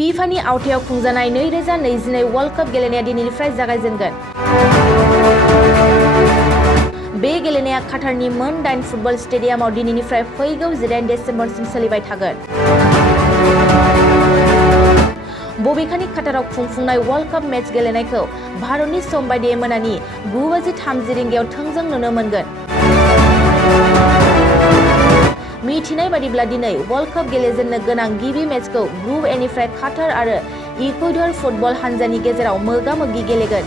फिफानि आवथायाव खुंजानाय 2022 world cup गेलेनाया दिनैनिफ्राय जागायजेनगोन। बे गेलेनाया काटारनि मोन 8 फुटबल स्टेडियामाव दिनैनिफ्राय फैगौ 18 डिसेम्बरसिम सोलिबाय थागोन। बबेखानि काटाराव खुंफुंनाय वर्ल्ड कप मेच गेलेनायखौ भारतनि सम बायदियै मोनानि 9:30 रिंगायाव थोंजों नुनो मोनगोन। मिथिनाय बादिब्ला दिनै वर्ल्ड कप गेलेजेननो गोनां गिबि मेचखौ ग्रुप एनिफ्राय काटार आरो इकुवेडर फुटबल हानजानि गेजेराव मोगा-मोगि गेलेगोन।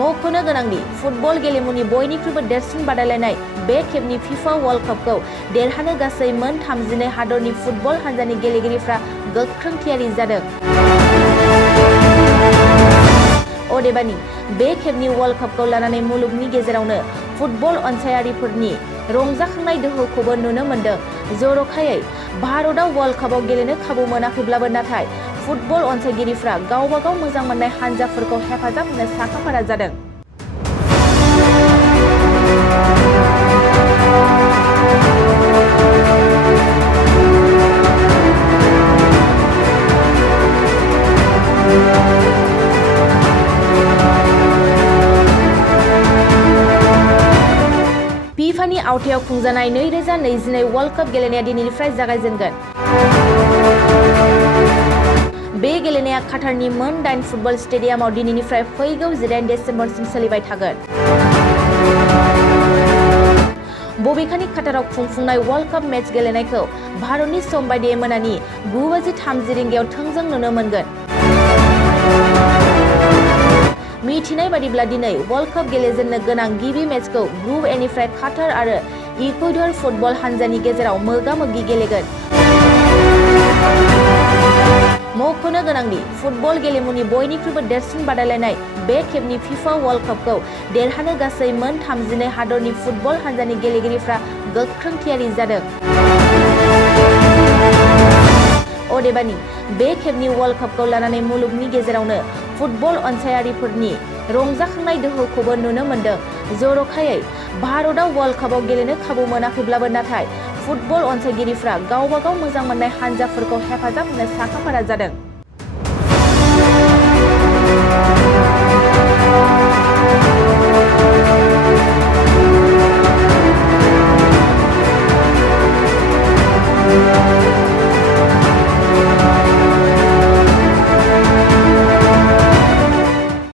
मख'नो गोनांदि फुटबल गेलेमुनि बयनिख्रुइबो देरसिन बादायलायनाय बे खेबनि फिफा वर्ल्ड कपखौ देरहानो गासै मोन 32 हादरनि फुटबल हानजानि गेलेगिरिफ्रा गोख्रों थियारि जादों। अदेबानि बे खेबनि वर्ल्ड कपखौ लानानै मुलुगनि गेजेरावनो फुटबल अनसायारिफोरनि रंजाखांनाय दोहौखौबो नुनो मोन्दों। जर'खायै भारतआव वर्ल्ड कपआव गेलेनो खाबु मोनाखैब्लाबो नाथाय फुटबल अनसायगिरिफ्रा गावबा गाव मोजां मोननाय हानजाफोरखौ हेफाजाब होनो साखाफारा जादों। फिफानि आवथायाव खुंजानाय 2022 वर्ल्ड कप गेलेनाया दिनैनिफ्राय जागायजेनगोन। बे गेलेनाया काटारनि मोन 8 फुटबल स्टेडियामाव दिनैनिफ्राय फैगौ 18 डिसेम्बरसिम सोलिबाय थागोन। बबेखानि काटाराव खुंफुंनाय वर्ल्ड कप मेच गेलेनायखौ भारतनि सम बायदियै मोनानि 9:30 रिंगायाव थोंजों नुनो मोनगोन। मिथिनाय बादिब्ला दिनै वर्ल्ड कप गेलेजेननो गोनां गिबि मेचखौ ग्रुप एनिफ्राय काटार आरो इकुवेडर फुटबल हानजानि गेजेराव मोगा-मोगि गेलेगोन। मख'नो गोनांदि फुटबल गेलेमुनि बयनिख्रुइबो देरसिन बादायलायनाय बे खेबनि फिफा वर्ल्ड कपखौ देरहानो गासै मोन 32 हादरनि फुटबल हानजानि गेलेगिरिफ्रा गोख्रों थियारि जादों। अदेबानि बे खेबनि वर्ल्ड कपखौ लानानै मुलुगनि गेजेरावनो फुटबल अनसायारिफोरनि रंजाखांनाय दोहौखौबो नुनो मोन्दों। जर'खायै भारतआव वर्ल्ड कपआव गेलेनो खाबु मोनाखैब्लाबो नाथाय फुटबल अनसायगिरिफ्रा गावबा गाव मोजां मोननाय हानजाफोरखौ हेफाजाब होनो साखाफारा जादों।